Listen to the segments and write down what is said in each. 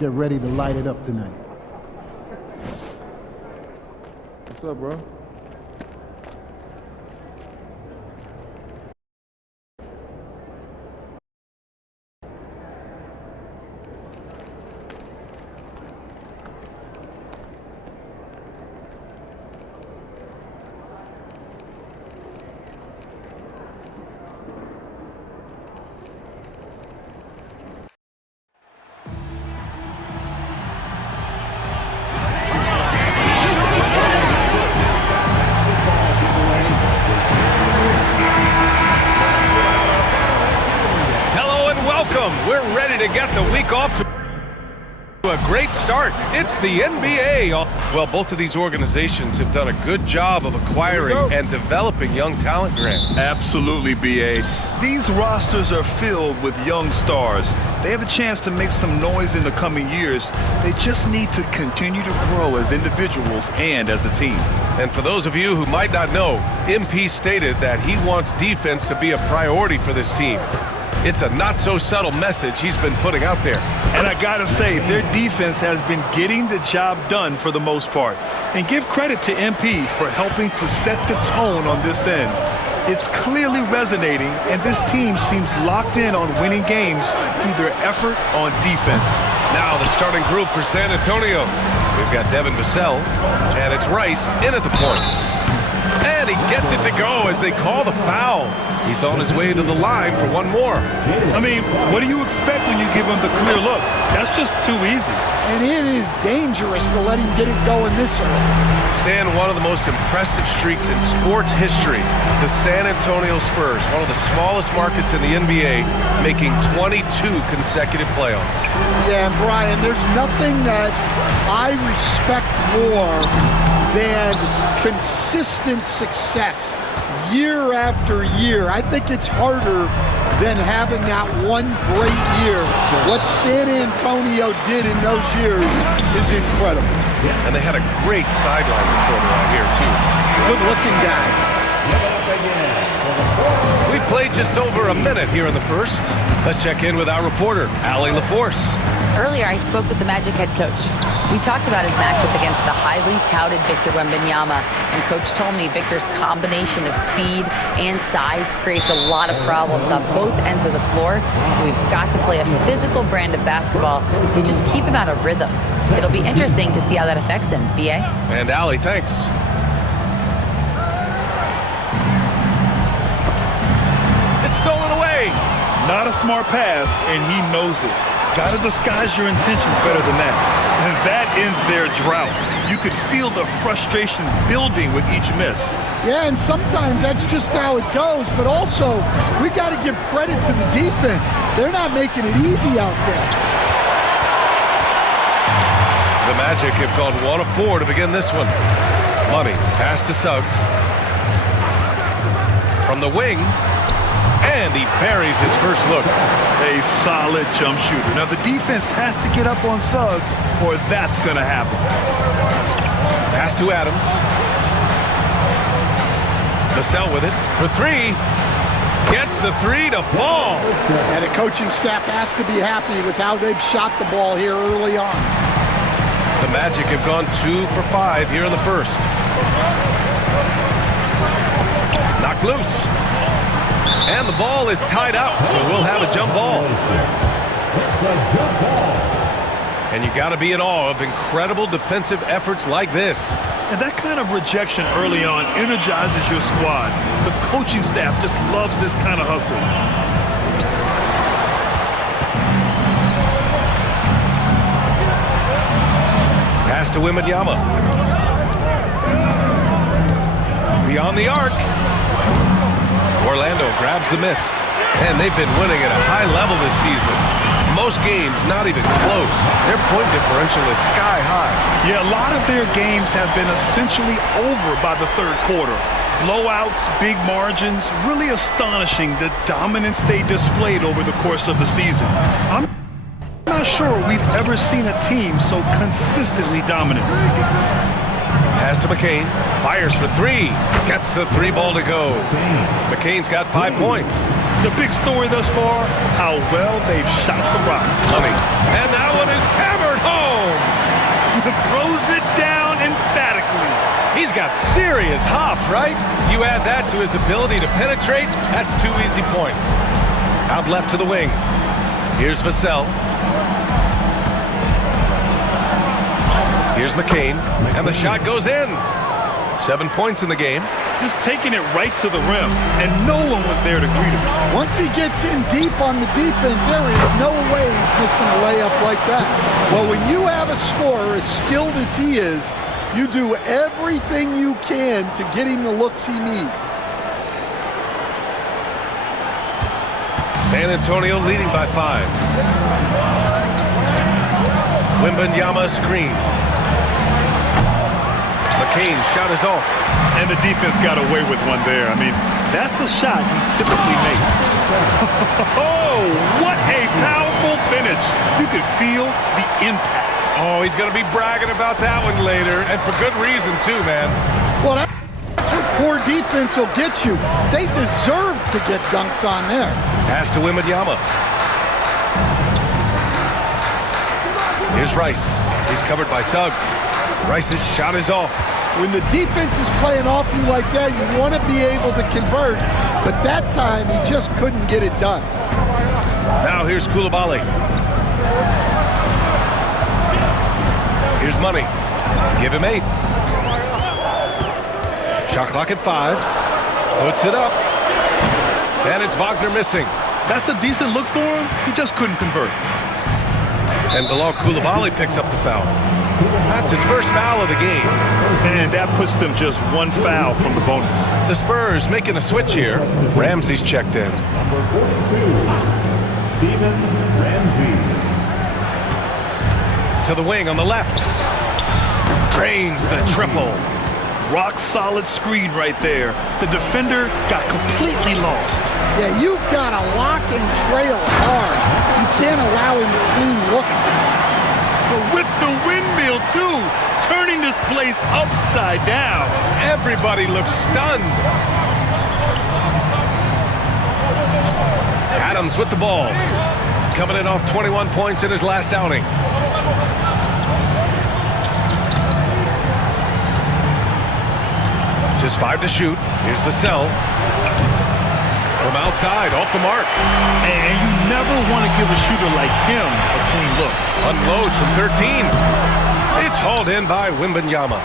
Get ready to light it up tonight. What's up, bro? We're ready to get the week off to a great start. It's the NBA. Well, both of these organizations have done a good job of acquiring and developing young talent, Grant. Absolutely, B.A. These rosters are filled with young stars. They have a chance to make some noise in the coming years. They just need to continue to grow as individuals and as a team. And for those of you who might not know, MP stated that he wants defense to be a priority for this team. It's a not-so-subtle message he's been putting out there. And I gotta say, their defense has been getting the job done for the most part. And give credit to MP for helping to set the tone on this end. It's clearly resonating, and this team seems locked in on winning games through their effort on defense. Now the starting group for San Antonio. We've got Devin Vassell, and it's Rice in at the point. And he gets it to go as they call the foul. He's on his way to the line for one more. I mean, what do you expect when you give him the clear look? That's just too easy. And it is dangerous to let him get it going this early. Stan, one of the most impressive streaks in sports history, the San Antonio Spurs, one of the smallest markets in the NBA, making 22 consecutive playoffs. Yeah, and Brian, there's nothing that I respect more than consistent success year after year. I think it's harder than having that one great year. What San Antonio did in those years is incredible. And they had a great sideline reporter out here, too. Good-looking guy. We played just over a minute here in the first. Let's check in with our reporter, Allie LaForce. Earlier, I spoke with the Magic head coach. We talked about his matchup against the highly touted Victor Wembanyama, and Coach told me Victor's combination of speed and size creates a lot of problems on both ends of the floor, so we've got to play a physical brand of basketball to just keep him out of rhythm. It'll be interesting to see how that affects him. B.A.? And Allie, thanks. It's stolen away. Not a smart pass, and he knows it. Gotta disguise your intentions better than that. And that ends their drought. You could feel the frustration building with each miss. Yeah, and sometimes that's just how it goes, but also we got to give credit to the defense. They're not making it easy out there. The Magic have gone 1 of 4 to begin this one. Money, pass to Suggs. From the wing, and he buries his first look. A solid jump shooter. Now the defense has to get up on Suggs, or that's going to happen. Pass to Adams. Vassell with it for 3. Gets the 3 to fall. And the coaching staff has to be happy with how they've shot the ball here early on. The Magic have gone 2 for 5 here in the first. Knocked loose. And the ball is tied out, so we'll have a jump ball. And you got to be in awe of incredible defensive efforts like this. And that kind of rejection early on energizes your squad. The coaching staff just loves this kind of hustle. Pass to Wembanyama. Beyond the arc. Orlando grabs the miss, and they've been winning at a high level this season. Most games not even close. Their point differential is sky high. Yeah, a lot of their games have been essentially over by the third quarter. Blowouts, big margins, really astonishing the dominance they displayed over the course of the season. I'm not sure we've ever seen a team so consistently dominant. Pass to McCain. Fires for three. Gets the three ball to go. McCain's got 5 points. The big story thus far, how well they've shot the rock. Money. And that one is hammered home. Throws it down emphatically. He's got serious hop, right? You add that to his ability to penetrate, that's 2 easy points. Out left to the wing. Here's Vassell. Here's McCain, and the shot goes in. 7 points in the game. Just taking it right to the rim, and no one was there to greet him. Once he gets in deep on the defense, there is no way he's missing a layup like that. Well, when you have a scorer as skilled as he is, you do everything you can to get him the looks he needs. San Antonio leading by 5. Wembanyama screen. McCain shot is off. And the defense got away with one there. I mean, that's a shot he typically makes. Oh, what a powerful finish. You could feel the impact. Oh, he's going to be bragging about that one later, and for good reason, too, man. Well, that's what poor defense will get you. They deserve to get dunked on there. Pass to Wembanyama. Here's Rice. He's covered by Suggs. Rice's shot is off. When the defense is playing off you like that, you want to be able to convert. But that time, he just couldn't get it done. Now here's Coulibaly. Here's Money. Give him 8. Shot clock at 5. Puts it up. And it's Wagner missing. That's a decent look for him. He just couldn't convert. And Bilal Coulibaly picks up the foul. That's his first foul of the game. And that puts them just 1 foul from the bonus. The Spurs making a switch here. Ramsey's checked in. Number 42, Steven Ramsey. To the wing on the left. Drains the triple. Rock solid screen right there. The defender got completely lost. Yeah, you've got to lock and trail hard. You can't allow him to clean look. With the windmill, too, turning this place upside down. Everybody looks stunned. Adams with the ball. Coming in off 21 points in his last outing. Just 5 to shoot. Here's Vassell. From outside, off the mark. And you never want to give a shooter like him a clean look. Unloads from 13. It's hauled in by Wembanyama.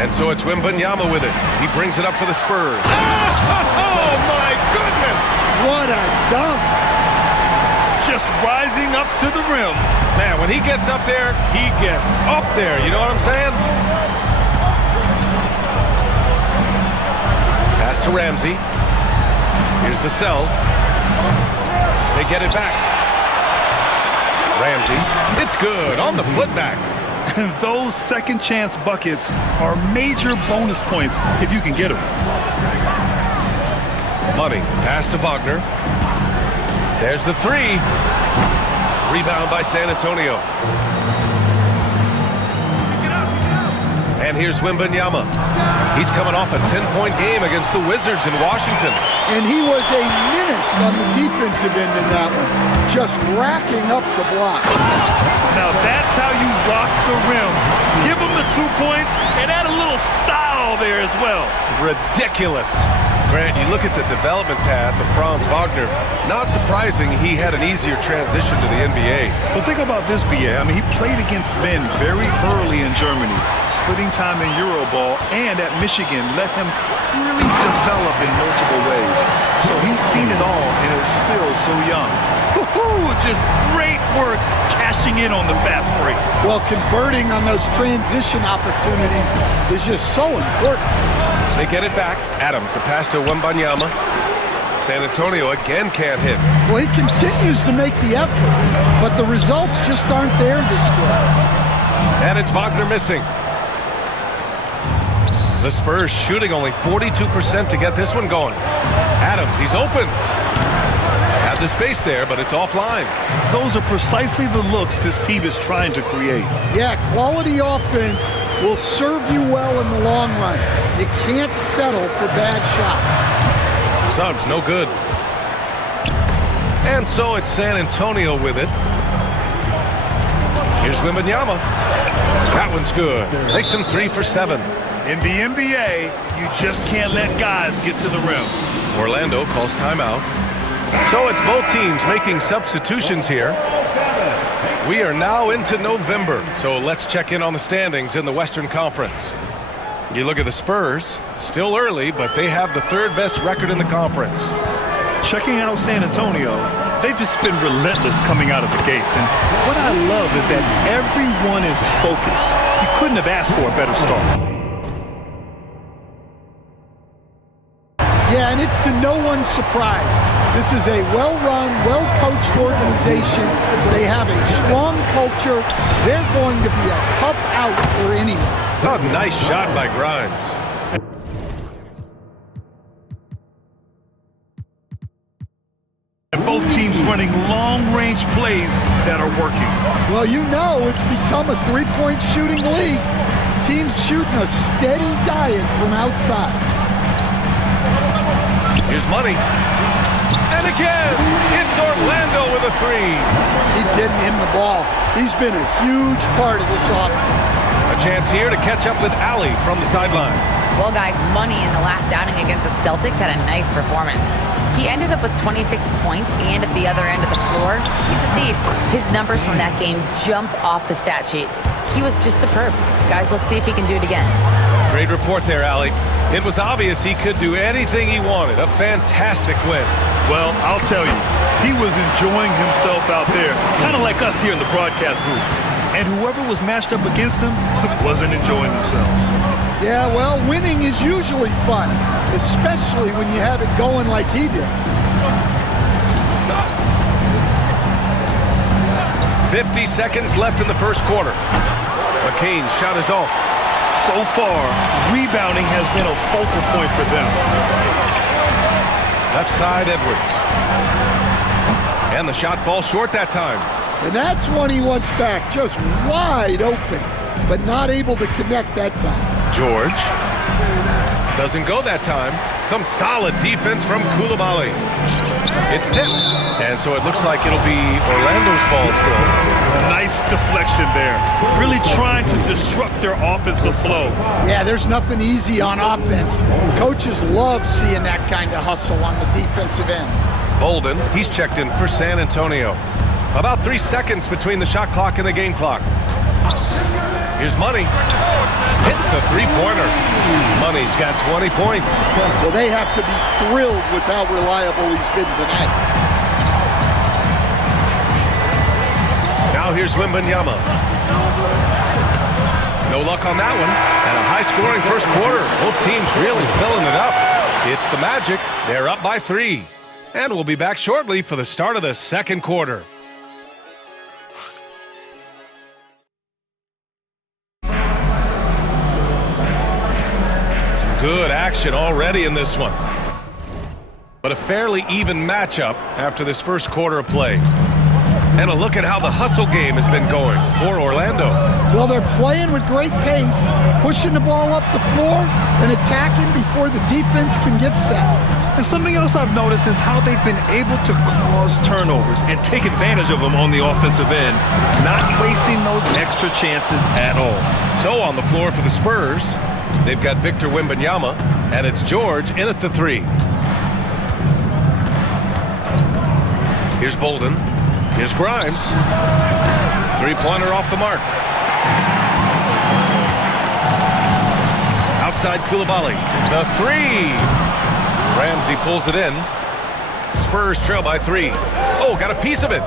And so it's Wembanyama with it. He brings it up for the Spurs. Oh, my goodness! What a dunk. Just rising up to the rim. Man, when he gets up there, he gets up there. You know what I'm saying? Pass to Ramsey. Here's Vassell. They get it back. Ramsey. It's good on the putback. Those second chance buckets are major bonus points if you can get them. Money. Pass to Wagner. There's the 3. Rebound by San Antonio. And here's Wembanyama. He's coming off a 10-point game against the Wizards in Washington. And he was a menace on the defensive end in that one, just racking up the block. Now that's how you rock the rim. Give him the 2 points and add a little style there as well. Ridiculous. Grant, you look at the development path of Franz Wagner, not surprising he had an easier transition to the NBA. Well, think about this, B.A. I mean, he played against men very early in Germany, splitting time in Euroball, and at Michigan let him really develop in multiple ways. So he's seen it all and is still so young. Woo-hoo, just great work cashing in on the fast break. Well, converting on those transition opportunities is just so important. They get it back. Adams, the pass to Wembanyama. San Antonio again can't hit. Well, he continues to make the effort, but the results just aren't there this game. And it's Wagner missing. The Spurs shooting only 42% to get this one going. Adams, he's open. Had the space there, but it's offline. Those are precisely the looks this team is trying to create. Yeah, quality offense will serve you well in the long run. You can't settle for bad shots. Suggs, no good. And so it's San Antonio with it. Here's Wembanyama. That one's good. Makes him 3 for 7. In the NBA, you just can't let guys get to the rim. Orlando calls timeout. So it's both teams making substitutions here. We are now into November, so let's check in on the standings in the Western Conference. You look at the Spurs, still early, but they have the third best record in the conference. Checking out San Antonio, they've just been relentless coming out of the gates. And what I love is that everyone is focused. You couldn't have asked for a better start. Yeah, and it's to no one's surprise. This is a well-run, well-coached organization. They have a strong culture. They're going to be a tough out for anyone. Oh, nice shot by Grimes. And both teams running long-range plays that are working. Well, you know it's become a three-point shooting league. Teams shooting a steady diet from outside. Here's Money. And again, it's Orlando with a 3. Keep getting him the ball. He's been a huge part of this offense. A chance here to catch up with Allie from the sideline. Well, guys, Money in the last outing against the Celtics had a nice performance. He ended up with 26 points, and at the other end of the floor, he's a thief. His numbers from that game jump off the stat sheet. He was just superb. Guys, let's see if he can do it again. Great report there, Allie. It was obvious he could do anything he wanted. A fantastic win. Well, I'll tell you, he was enjoying himself out there, kind of like us here in the broadcast booth. And whoever was matched up against him wasn't enjoying themselves. Yeah, well, winning is usually fun, especially when you have it going like he did. 50 seconds left in the first quarter. McCain's shot is off. So far, rebounding has been a focal point for them. Left side, Edwards. And the shot falls short that time. And that's one he wants back, just wide open, but not able to connect that time. George. Doesn't go that time. Some solid defense from Coulibaly. It's tipped. And so it looks like it'll be Orlando's ball still. Nice deflection there. Really trying to disrupt their offensive flow. Yeah, there's nothing easy on offense. Coaches love seeing that kind of hustle on the defensive end. Bolden, he's checked in for San Antonio. About 3 seconds between the shot clock and the game clock. Here's Money. Hits the three-pointer. Money's got 20 points. Well, they have to be thrilled with how reliable he's been tonight. Now here's Wembanyama. No luck on that one. And a high-scoring first quarter. Both teams really filling it up. It's the Magic. They're up by 3. And we'll be back shortly for the start of the second quarter. Good action already in this one. But a fairly even matchup after this first quarter of play. And a look at how the hustle game has been going for Orlando. Well, they're playing with great pace, pushing the ball up the floor and attacking before the defense can get set. And something else I've noticed is how they've been able to cause turnovers and take advantage of them on the offensive end, not wasting those extra chances at all. So on the floor for the Spurs, they've got Victor Wembanyama, and it's George in at the 3. Here's Bolden. Here's Grimes. Three-pointer off the mark. Outside Coulibaly. The 3. Ramsey pulls it in. Spurs trail by 3. Oh, got a piece of it.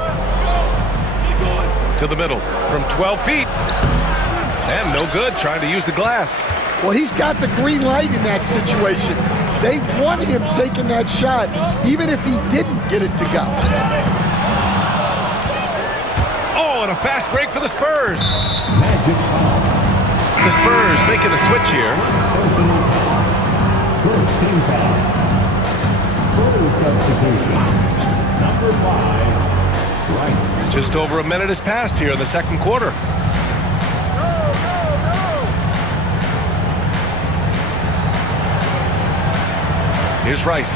To the middle from 12 feet. And no good, trying to use the glass. Well, he's got the green light in that situation. They want him taking that shot, even if he didn't get it to go. Oh, and a fast break for the Spurs. The Spurs making a switch here. Team foul. Further substitution. Number 5, Rice. Just over a minute has passed here in the second quarter. Here's Rice.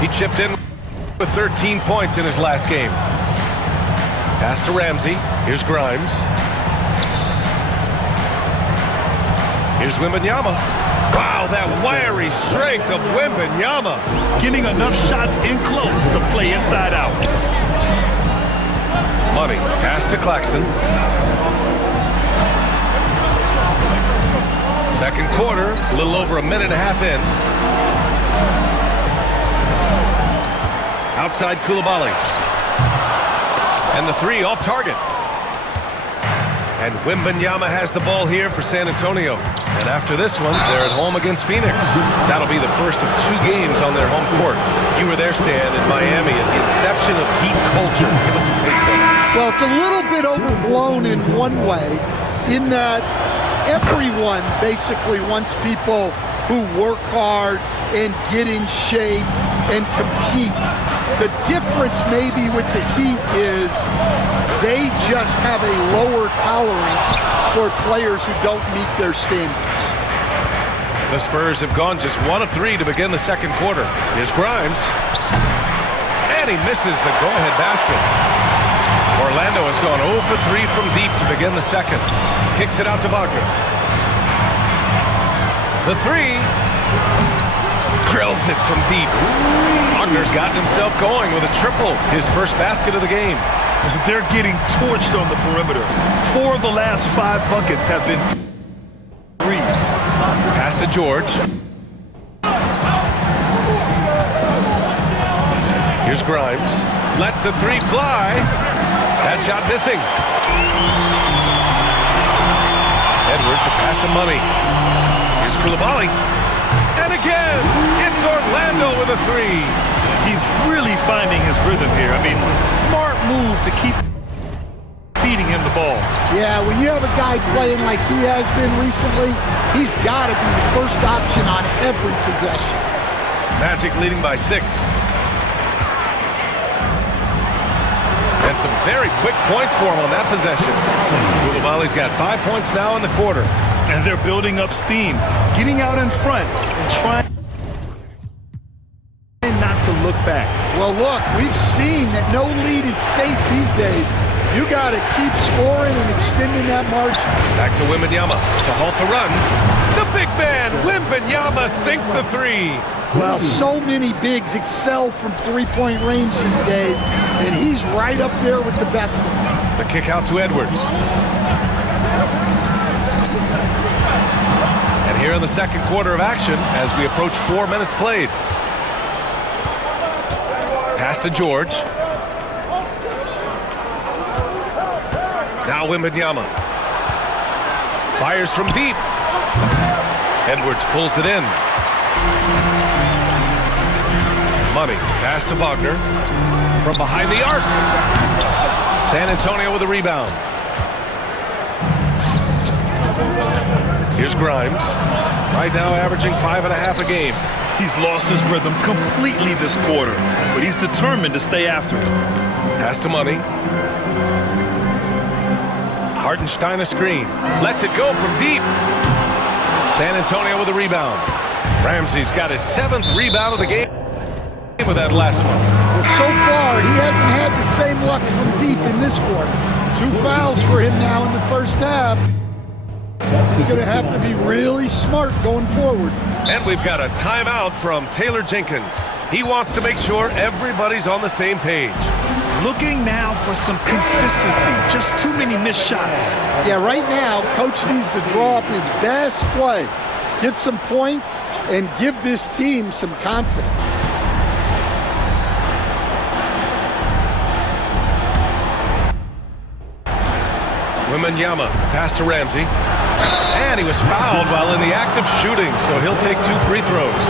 He chipped in with 13 points in his last game. Pass to Ramsey. Here's Grimes. Here's Wembanyama. Wow, that wiry strength of Wembanyama. Getting enough shots in close to play inside out. Money. Pass to Claxton. Second quarter, a little over a minute and a half in. Outside Coulibaly. And the three off target. And Wembanyama has the ball here for San Antonio. And after this one, they're at home against Phoenix. That'll be the first of 2 games on their home court. You were there, Stan, in Miami at the inception of Heat culture. Give us a taste of it. Well, it's a little bit overblown in one way, in that everyone basically wants people who work hard and get in shape and compete. The difference maybe with the Heat is they just have a lower tolerance for players who don't meet their standards. The Spurs have gone just 1 of 3 to begin the second quarter. Here's Grimes. And he misses the go-ahead basket. Orlando has gone 0 for 3 from deep to begin the second. Kicks it out to Wagner. The three. Drills it from deep. Wagner's gotten himself going with a triple. His first basket of the game. They're getting torched on the perimeter. 4 of the last 5 buckets have been threes. Pass to George. Here's Grimes. Lets the three fly. That shot missing. Edwards, a pass to Money. Here's Coulibaly. And again, it's Orlando with a three. He's really finding his rhythm here. I mean, smart move to keep feeding him the ball. Yeah, when you have a guy playing like he has been recently, he's got to be the first option on every possession. Magic leading by 6. And some very quick points for him on that possession. Coulibaly's got 5 points now in the quarter. And they're building up steam, getting out in front and trying not to look back. Well, look, we've seen that no lead is safe these days. You got to keep scoring and extending that margin. Back to Wembanyama to halt the run. The big man, Wembanyama, sinks the three. Well, so many bigs excel from three-point range these days, and he's right up there with the best of them. The kick out to Edwards. And here in the second quarter of action, as we approach 4 minutes played. Pass to George. Now Wembanyama. Fires from deep. Edwards pulls it in. Money. Pass to Wagner. From behind the arc. San Antonio with a rebound. Here's Grimes. Right now averaging 5.5 a game. He's lost his rhythm completely this quarter, but he's determined to stay after it. Pass to Money. Hartenstein a screen. Lets it go from deep. San Antonio with a rebound. Ramsey's got his 7th rebound of the game with that last one. Well, so far, he hasn't had the same luck from deep in this quarter. 2 fouls for him now in the first half. He's going to have to be really smart going forward. And we've got a timeout from Taylor Jenkins. He wants to make sure everybody's on the same page. Looking now for some consistency. Just too many missed shots. Yeah, right now, Coach needs to draw up his best play, get some points, and give this team some confidence. Wembanyama, pass to Ramsey. And he was fouled while in the act of shooting, so he'll take 2 free throws.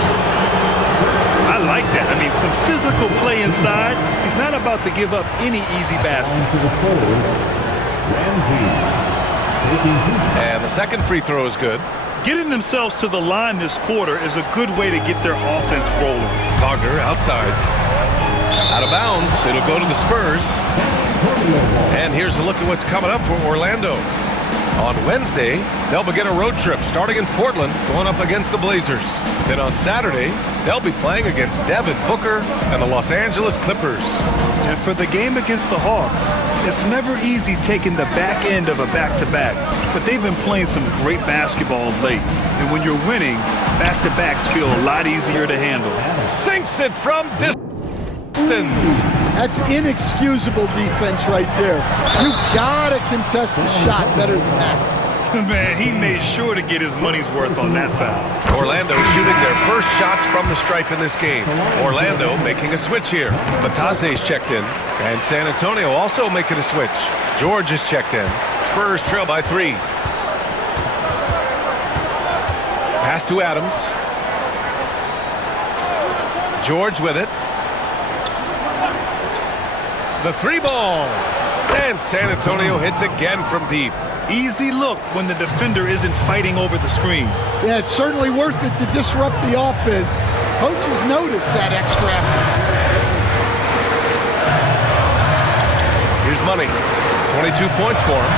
I like that. I mean, some physical play inside. He's not about to give up any easy baskets. To the Spurs, Ramsey. And the second free throw is good. Getting themselves to the line this quarter is a good way to get their offense rolling. Wagner outside. Out of bounds. It'll go to the Spurs. And here's a look at what's coming up for Orlando. On Wednesday, they'll begin a road trip starting in Portland, going up against the Blazers. Then on Saturday, they'll be playing against Devin Booker and the Los Angeles Clippers. And for the game against the Hawks, it's never easy taking the back end of a back-to-back, but they've been playing some great basketball of late. And when you're winning, back-to-backs feel a lot easier to handle. Sinks it from distance. That's inexcusable defense right there. You gotta contest the shot better than that. Man, he made sure to get his money's worth on that foul. Orlando shooting their first shots from the stripe in this game. Orlando making a switch here. Batase's checked in. And San Antonio also making a switch. George is checked in. Spurs trail by 3. Pass to Adams. George with it. The 3-ball. And San Antonio hits again from deep. Easy look when the defender isn't fighting over the screen. Yeah, it's certainly worth it to disrupt the offense. Coaches notice that extra effort. Here's Money. 22 points for him.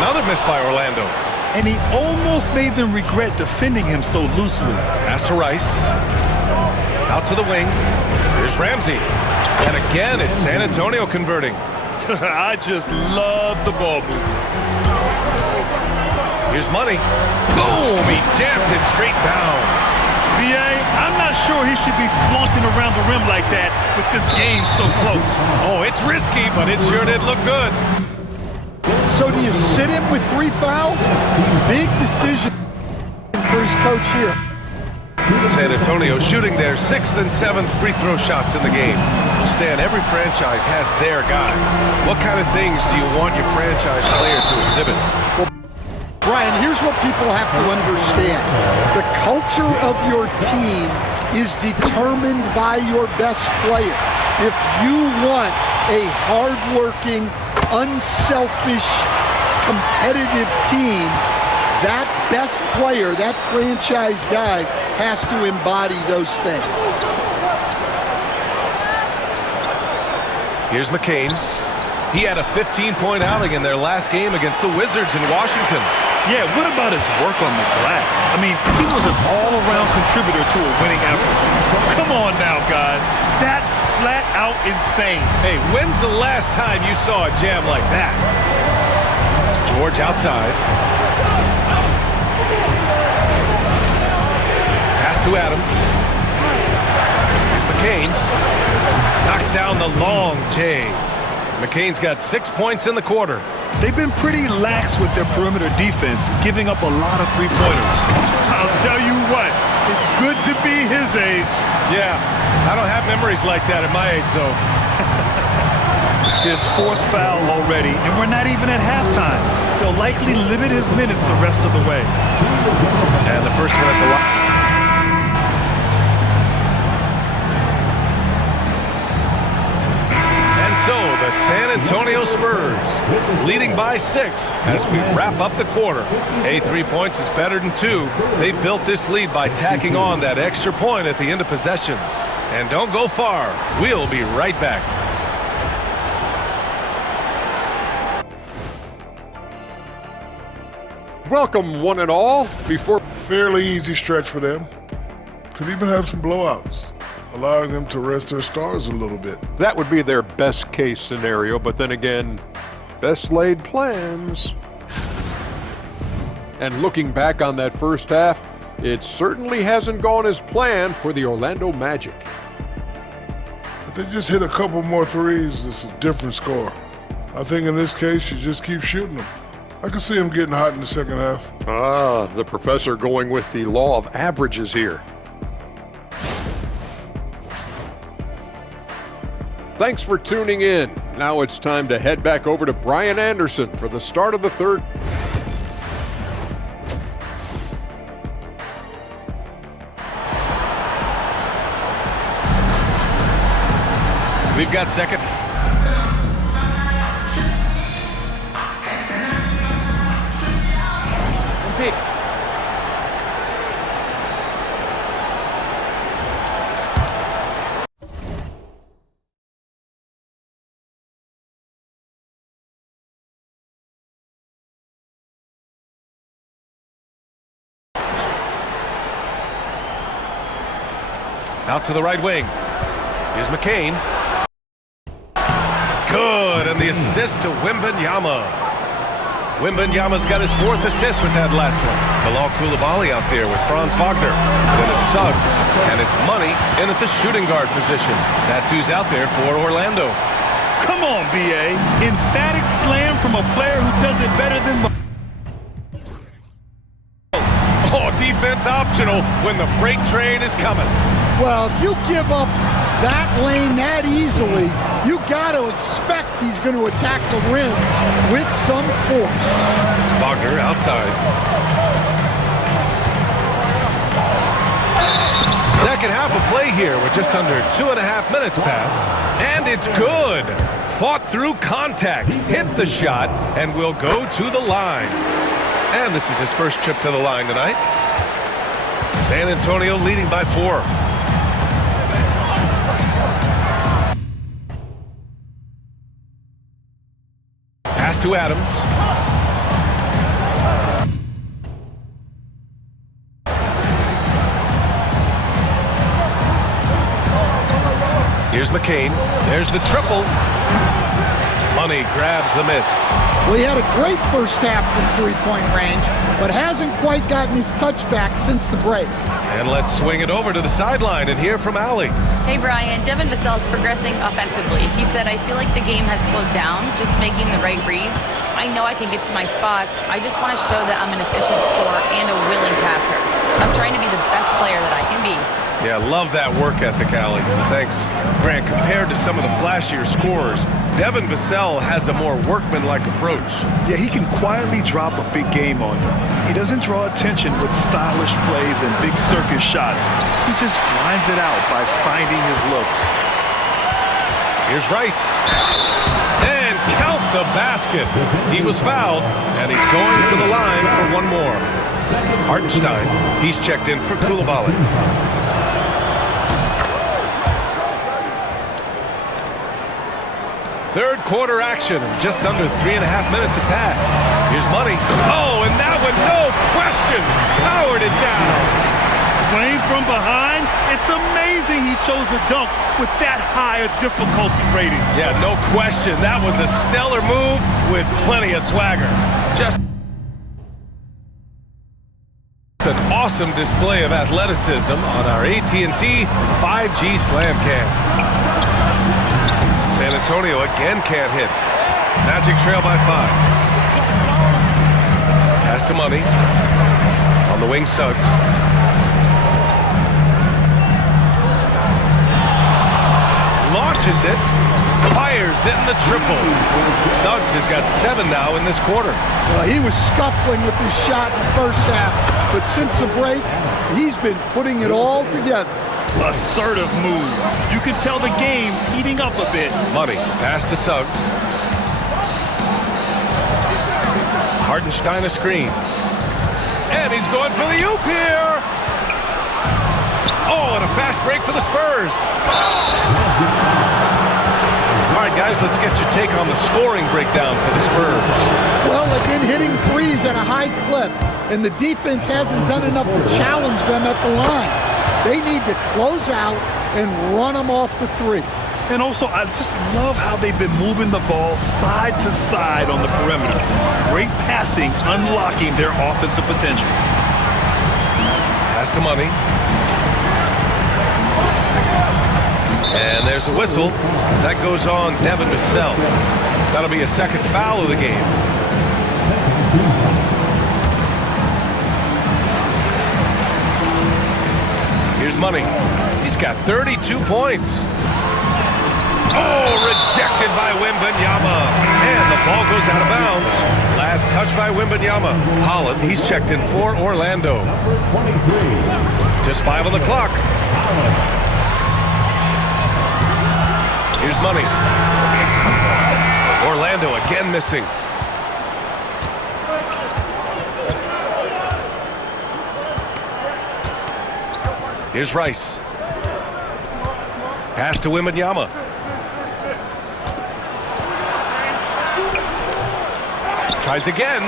Another miss by Orlando. And he almost made them regret defending him so loosely. Pass to Rice. Out to the wing. Here's Ramsey. And again, it's San Antonio converting. I just love the ball movement. Here's Money. Boom! He jammed it straight down. B.A., I'm not sure he should be flaunting around the rim like that with this game so close. Oh, it's risky, but it sure did look good. So do you sit him with 3 fouls? Big decision for his coach here. San Antonio shooting their 6th and 7th free throw shots in the game. Stan, every franchise has their guy. What kind of things do you want your franchise player to exhibit? Well, Brian, here's what people have to understand. The culture of your team is determined by your best player. If you want a hardworking, unselfish, competitive team, that best player, that franchise guy, has to embody those things. Here's McCain. He had a 15-point outing in their last game against the Wizards in Washington. Yeah, what about his work on the glass? I mean, he was an all-around contributor to a winning effort. Come on now, guys. That's flat out insane. Hey, when's the last time you saw a jam like that? George outside. Pass to Adams. Here's McCain. Knocks down the long J. McCain's got 6 points in the quarter. They've been pretty lax with their perimeter defense, giving up a lot of three-pointers. I'll tell you what, it's good to be his age. Yeah, I don't have memories like that at my age, though. His 4th foul already, and we're not even at halftime. They'll likely limit his minutes the rest of the way. And the first one at the line. So the San Antonio Spurs leading by 6 as we wrap up the quarter. 3 points is better than 2. They built this lead by tacking on that extra point at the end of possessions. And don't go far. We'll be right back. Welcome, one and all. Fairly easy stretch for them. Could even have some blowouts, allowing them to rest their stars a little bit. That would be their best case scenario, but then again, best laid plans. And looking back on that first half, it certainly hasn't gone as planned for the Orlando Magic. If they just hit a couple more threes, it's a different score. I think in this case, you just keep shooting them. I can see them getting hot in the second half. The professor going with the law of averages here. Thanks for tuning in. Now it's time to head back over to Brian Anderson for the start of the third. We've got second. pick. Out to the right wing. Here's McCain. Good, and the assist to Wembanyama. Wembanyama's got his 4th assist with that last one. Bilal Coulibaly out there with Franz Wagner. Then it's Suggs, and it's Money in at the shooting guard position. That's who's out there for Orlando. Come on, B.A. Emphatic slam from a player who does it better than most. Oh, defense optional when the freight train is coming. Well, if you give up that lane that easily, you got to expect he's going to attack the rim with some force. Wagner outside. Second half of play here with just under 2.5 minutes passed. And it's good. Fought through contact, hit the shot, and will go to the line. And this is his first trip to the line tonight. San Antonio leading by 4. Pass to Adams. Here's McCain. There's the triple. Money grabs the miss. Well, he had a great first half from three-point range, but hasn't quite gotten his touchback since the break. And let's swing it over to the sideline and hear from Allie. Hey, Brian. Devin Vassell is progressing offensively. He said, I feel like the game has slowed down, just making the right reads. I know I can get to my spots. I just want to show that I'm an efficient scorer and a willing passer. I'm trying to be the best player that I can be. Yeah, love that work ethic, Allie. Thanks. Grant, compared to some of the flashier scorers, Devin Vassell has a more workmanlike approach. Yeah, he can quietly drop a big game on you. He doesn't draw attention with stylish plays and big circus shots. He just grinds it out by finding his looks. Here's Rice. And count the basket. He was fouled, and he's going to the line for one more. Hartenstein, he's checked in for Coulibaly. Third quarter action, just under 3.5 minutes have passed. Here's Money. Oh, and that one, no question, powered it down. Playing from behind, it's amazing he chose a dunk with that high a difficulty rating. Yeah, no question, that was a stellar move with plenty of swagger. Just an awesome display of athleticism on our AT&T 5G Slam Cam. San Antonio again can't hit. Magic trail by 5. Pass to Money. On the wing, Suggs. Launches it. Fires in the triple. Suggs has got 7 now in this quarter. Well, he was scuffling with his shot in the first half, but since the break, he's been putting it all together. Assertive move. You can tell the game's heating up a bit. Money, pass to Suggs. Hartenstein a screen. And he's going for the oop here. Oh, and a fast break for the Spurs. All right, guys, let's get your take on the scoring breakdown for the Spurs. Well, they've been hitting threes at a high clip, and the defense hasn't done enough to challenge them at the line. They need to close out and run them off the three. And also, I just love how they've been moving the ball side to side on the perimeter. Great passing, unlocking their offensive potential. Pass to Money. And there's a whistle. That goes on Devin Vassell. That'll be a second foul of the game. Here's Money. He's got 32 points. Oh, rejected by Wembanyama. And the ball goes out of bounds. Last touch by Wembanyama. Holland, he's checked in for Orlando. Just 5 on the clock. Here's Money. Orlando again missing. Here's Rice. Pass to Wembanyama. Tries again.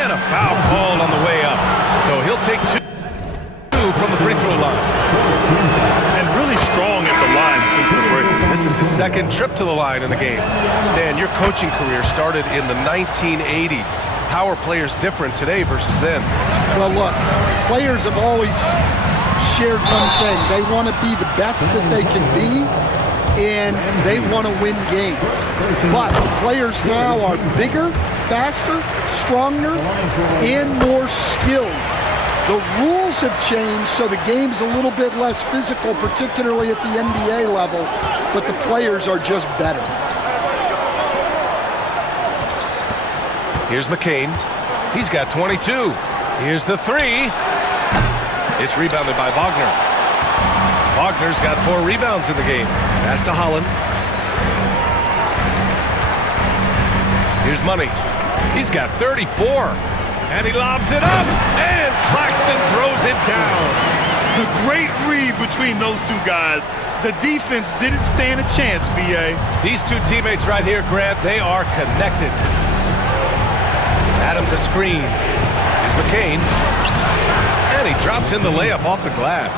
And a foul called on the way up. So he'll take two from the free throw line. And really strong at the line since the break. This is his second trip to the line in the game. Stan, your coaching career started in the 1980s. How are players different today versus then? Well, look, players have always shared one thing. They want to be the best that they can be, and they want to win games. But players now are bigger, faster, stronger, and more skilled. The rules have changed, so the game's a little bit less physical, particularly at the NBA level, but the players are just better. Here's McCain. He's got 22. Here's the three. It's rebounded by Wagner. Wagner's got 4 rebounds in the game. Pass to Holland. Here's Money. He's got 34. And he lobs it up. And Claxton throws it down. The great read between those two guys. The defense didn't stand a chance, B.A. These two teammates right here, Grant, they are connected. Adams a screen. Here's McCain. And he drops in the layup off the glass.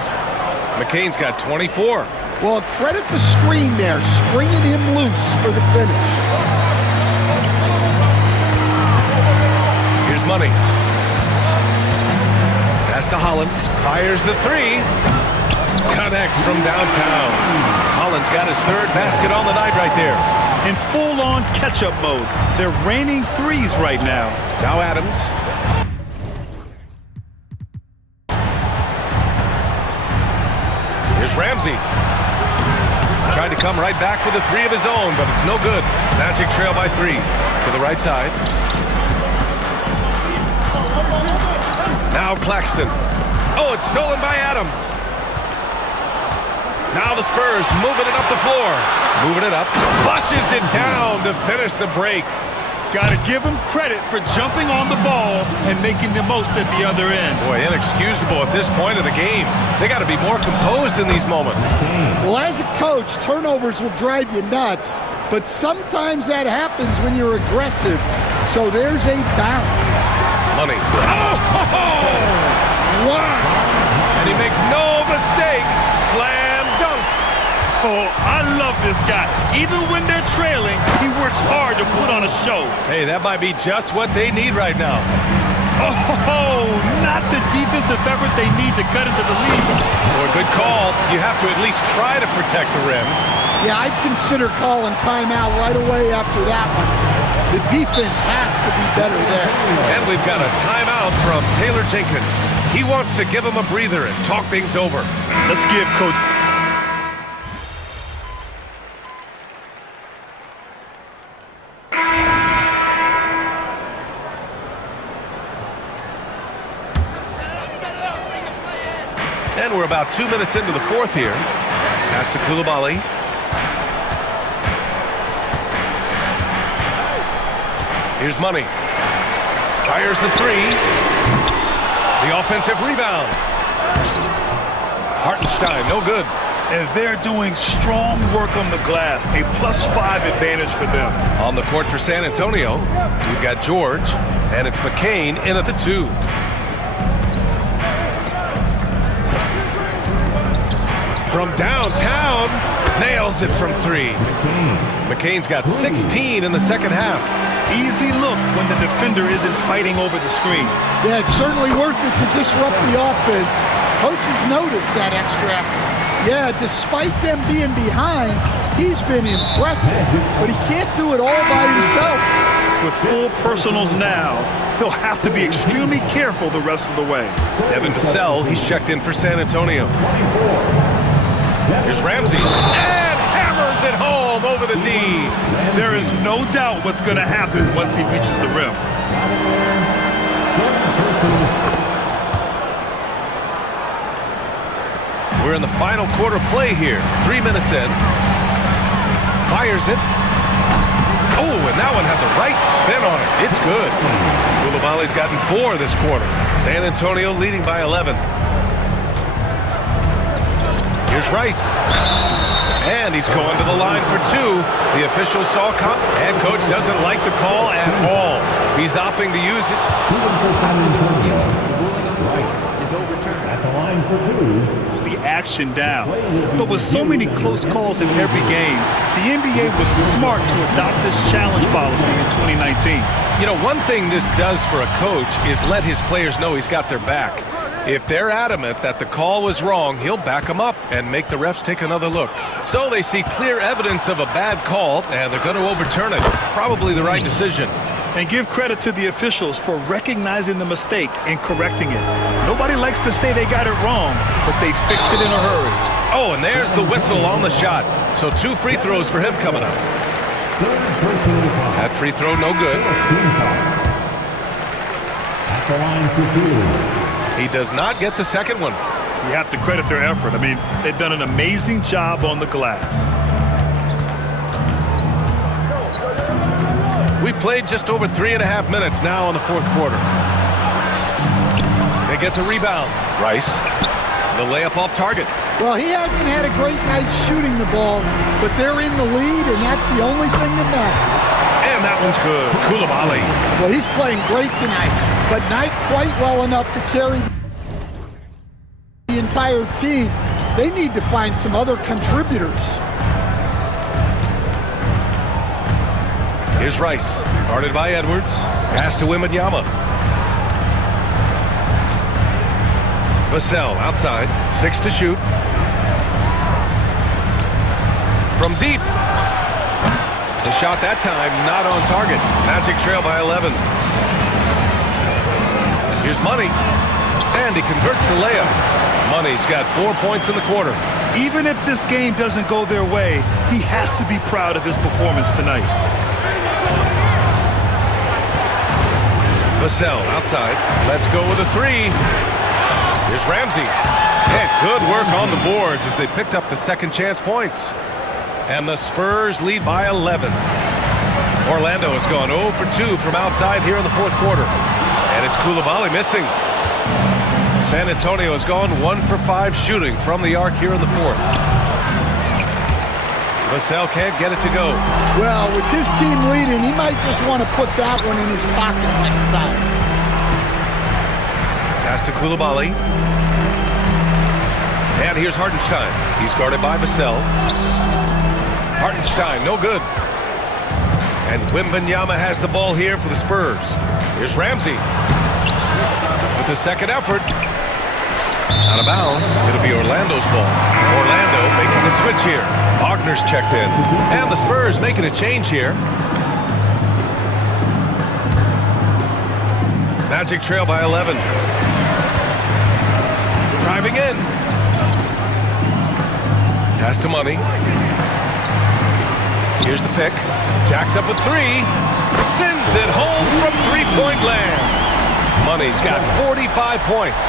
McCain's got 24. Well, credit the screen there, springing him loose for the finish. Here's Money. Pass to Holland. Fires the three. Connects from downtown. Holland's got his 3rd basket on the night right there. In full-on catch-up mode. They're raining threes right now. Now Adams. Here's Ramsey. Tried to come right back with a 3 of his own, but it's no good. Magic trail by 3 to the right side. Now Claxton. Oh, it's stolen by Adams. Now the Spurs moving it up the floor. Moving it up. Flushes it down to finish the break. Got to give him credit for jumping on the ball and making the most at the other end. Boy, inexcusable at this point of the game. They got to be more composed in these moments. Well, as a coach, turnovers will drive you nuts, but sometimes that happens when you're aggressive. So there's a balance. Money. Oh! Wow! And he makes no mistake. Slam dunk. Oh, I love this guy. Even when they're trailing, he works hard to put on a show. Hey, that might be just what they need right now. Oh, not the defensive effort they need to cut into the lead. Or good call. You have to at least try to protect the rim. Yeah, I'd consider calling timeout right away after that one. The defense has to be better there. And we've got a timeout from Taylor Jenkins. He wants to give him a breather and talk things over. Let's give Coach... And we're about 2 minutes into the 4th here. Pass to Coulibaly. Here's Money. Fires the 3. The offensive rebound. Hartenstein, no good. And they're doing strong work on the glass. A +5 advantage for them. On the court for San Antonio, we've got George, and it's McCain in at the 2. From downtown, nails it from 3. McCain's got 16 in the second half. Easy look when the defender isn't fighting over the screen. Yeah, it's certainly worth it to disrupt the offense. Coaches notice that extra effort. Yeah, despite them being behind, he's been impressive, but he can't do it all by himself. With full personals now, he'll have to be extremely careful the rest of the way. Devin Vassell, he's checked in for San Antonio. Here's Ramsey, and hammers it home over the D. There is no doubt what's going to happen once he reaches the rim. We're in the final quarter play here. 3 minutes in. Fires it. Oh, and that one had the right spin on it. It's good. Coulibaly's gotten 4 this quarter. San Antonio leading by 11. Here's Rice. And he's going to the line for two. The official saw and coach doesn't like the call at all. He's opting to use it. Rice is overturned at the line for two. The action down. But with so many close calls in every game, the NBA was smart to adopt this challenge policy in 2019. You know, one thing this does for a coach is let his players know he's got their back. If they're adamant that the call was wrong, he'll back them up and make the refs take another look. So they see clear evidence of a bad call, and they're going to overturn it. Probably the right decision. And give credit to the officials for recognizing the mistake and correcting it. Nobody likes to say they got it wrong, but they fixed it in a hurry. Oh, and there's the whistle on the shot. So 2 free throws for him coming up. That free throw no good. At the line for two. He does not get the second one. You have to credit their effort. I mean, they've done an amazing job on the glass. We played just over 3.5 minutes now in the fourth quarter. They get the rebound. Rice, the layup off target. Well, he hasn't had a great night shooting the ball, but they're in the lead, and that's the only thing that matters. And that one's good. Coulibaly. Well, he's playing great tonight, but not quite well enough to carry the entire team. They need to find some other contributors. Here's Rice, guarded by Edwards. Pass to Wembanyama. Vassell outside, 6 to shoot. From deep. The shot that time not on target. Magic trail by 11. Here's Money, and he converts the layup. Money's got 4 points in the quarter. Even if this game doesn't go their way, he has to be proud of his performance tonight. Vassell outside. Let's go with a 3. Here's Ramsey. And good work on the boards as they picked up the second chance points. And the Spurs lead by 11. Orlando has gone 0 for 2 from outside here in the fourth quarter. And it's Coulibaly missing. San Antonio has gone 1 for 5 shooting from the arc here in the fourth. Vassell can't get it to go. Well, with his team leading, he might just want to put that one in his pocket next time. Pass to Coulibaly. And here's Hartenstein. He's guarded by Vassell. Hartenstein, no good. And Wembanyama has the ball here for the Spurs. Here's Ramsey. With the second effort. Out of bounds. It'll be Orlando's ball. Orlando making a switch here. Wagner's checked in. And the Spurs making a change here. Magic trail by 11. Driving in. Pass to Money. Here's the pick. Jacks up with 3. Sends it home from three-point land. Money's got 45 points.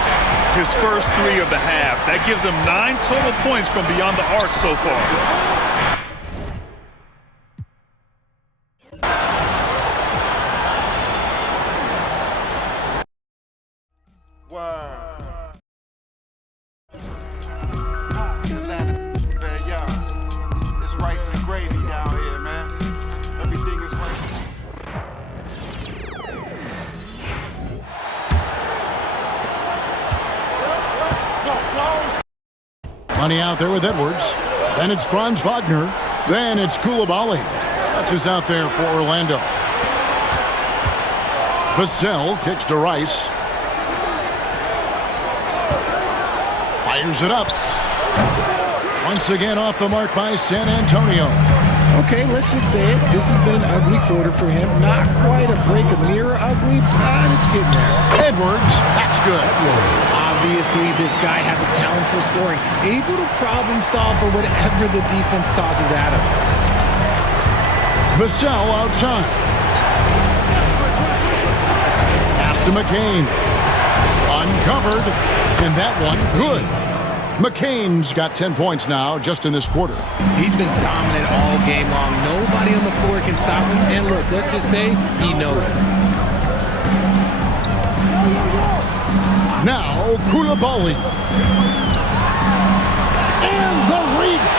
His first 3 of the half. That gives him 9 total points from beyond the arc so far. It's rice and gravy down here, man. Everything is rice. Money out there with Edwards. Then it's Franz Wagner. Then it's Coulibaly. That's us out there for Orlando. Vassell kicks to Rice. Fires it up. Once again off the mark by San Antonio. Okay, let's just say it. This has been an ugly quarter for him. Not quite a break a mirror ugly, but it's getting there. Edwards, that's good. Obviously, this guy has a talent for scoring. Able to problem solve for whatever the defense tosses at him. Vassell outside. Pass to McCain. Uncovered. And that one, good. McCain's got 10 points now just in this quarter. He's been dominant all game long. Nobody on the floor can stop him. And look, let's just say he knows it. Now, Coulibaly. And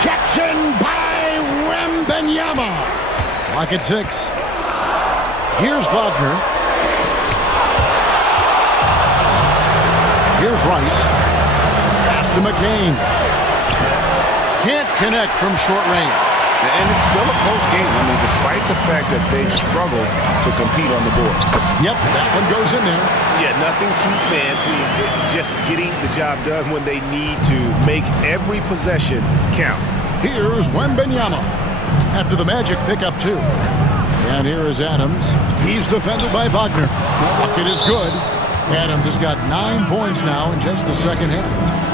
Rejection by Wembanyama. Clock at 6. Here's Wagner. Here's Rice. Pass to McCain. Can't connect from short range. And it's still a close game. I mean, despite the fact that they've struggled to compete on the boards. Yep, that one goes in there. Yeah, nothing too fancy. Just getting the job done when they need to make every possession count. Here's Wembanyama. After the Magic pick up 2. And here is Adams. He's defended by Wagner. Bucket is good. Adams has got 9 points now in just the second half.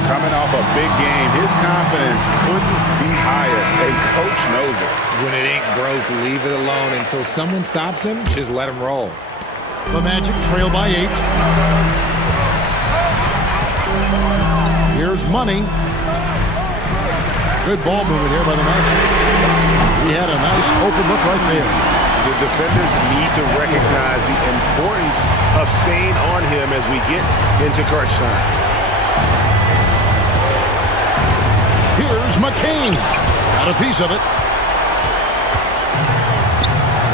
Coming off a big game, his confidence couldn't be higher, and Coach knows it. When it ain't broke, leave it alone until someone stops him. Just let him roll. The Magic trail by 8. Here's Money. Good ball movement here by the Magic. He had a nice open look right there. The defenders need to recognize the importance of staying on him as we get into crunch time. Here's McCain. Got a piece of it.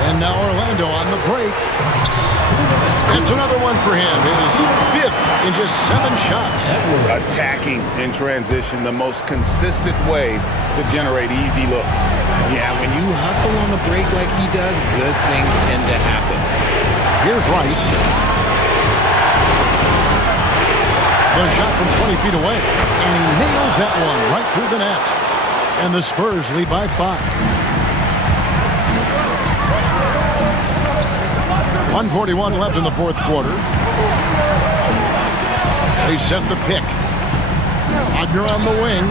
And now Orlando on the break. It's another one for him. His 5th in just 7 shots. Attacking in transition, the most consistent way to generate easy looks. Yeah, when you hustle on the break like he does, good things tend to happen. Here's Rice. The shot from 20 feet away. And he nails that one right through the net. And the Spurs lead by 5. 1:41 left in the fourth quarter. They set the pick. Wagner on the wing.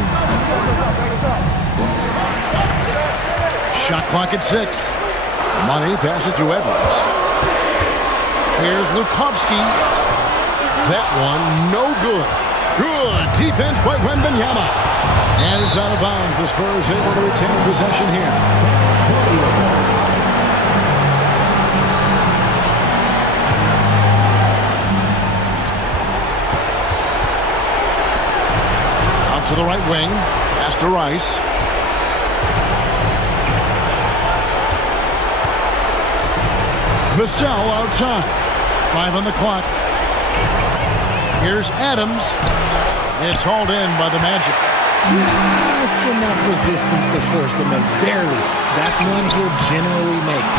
Shot clock at 6. Money passes to Edwards. Here's Lukovsky. That one no good. Good defense by Wembanyama. And it's out of bounds. The Spurs able to retain possession here. To the right wing. Pass to Rice. Vassell outside. 5 on the clock. Here's Adams. It's hauled in by the Magic. Just enough resistance to force them as barely. That's one he'll generally make.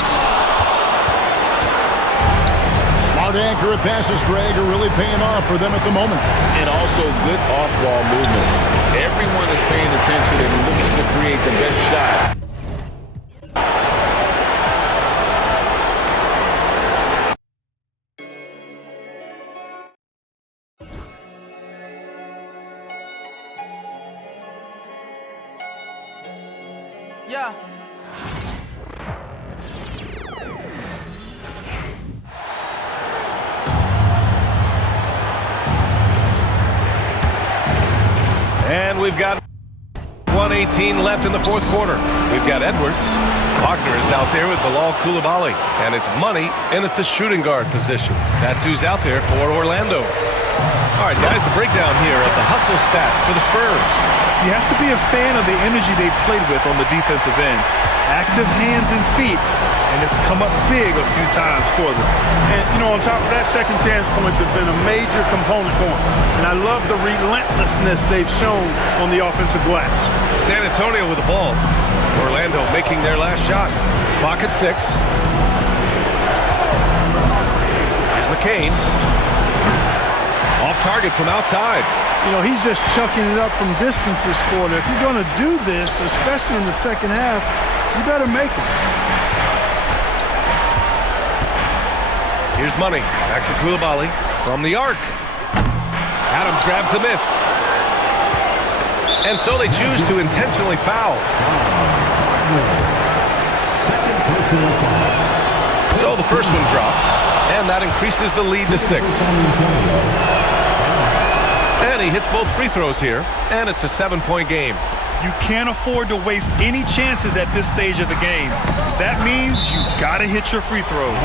Smart accurate passes, Greg, are really paying off for them at the moment. And also good off-ball movement. Everyone is paying attention and looking to create the best shot. Yeah. And we've got 1:18 left in the fourth quarter. We've got Edwards. Wagner is out there with Bilal Coulibaly. And it's Money in at the shooting guard position. That's who's out there for Orlando. All right, guys, a breakdown here of the hustle stats for the Spurs. You have to be a fan of the energy they've played with on the defensive end. Active hands and feet, and it's come up big a few times for them. And, you know, on top of that, second chance points have been a major component for them. And I love the relentlessness they've shown on the offensive glass. San Antonio with the ball. Orlando making their last shot. Clock at 6. Here's McCain. Off target from outside. You know, he's just chucking it up from distance this quarter. If you're going to do this, especially in the second half, you better make it. Here's Money. Back to Coulibaly from the arc. Adams grabs the miss. And so they choose to intentionally foul. So the first one drops, and that increases the lead to 6. And he hits both free throws here, and it's a 7-point game. You can't afford to waste any chances at this stage of the game. That means you gotta hit your free throws.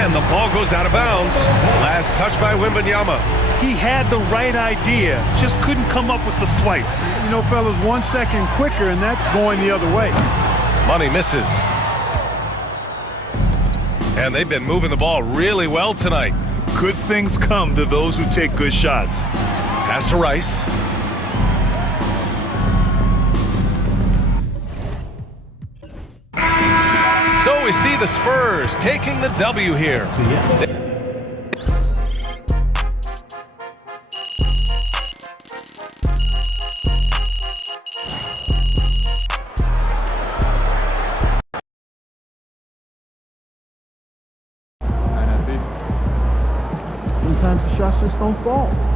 And the ball goes out of bounds. Last touch by Wembanyama. He had the right idea, just couldn't come up with the swipe. you know, fellas, 1 second quicker, and that's going the other way. Money misses. And they've been moving the ball really well tonight. Good things come to those who take good shots. Pass to Rice. So we see the Spurs taking the W here. Sometimes the shots just don't fall.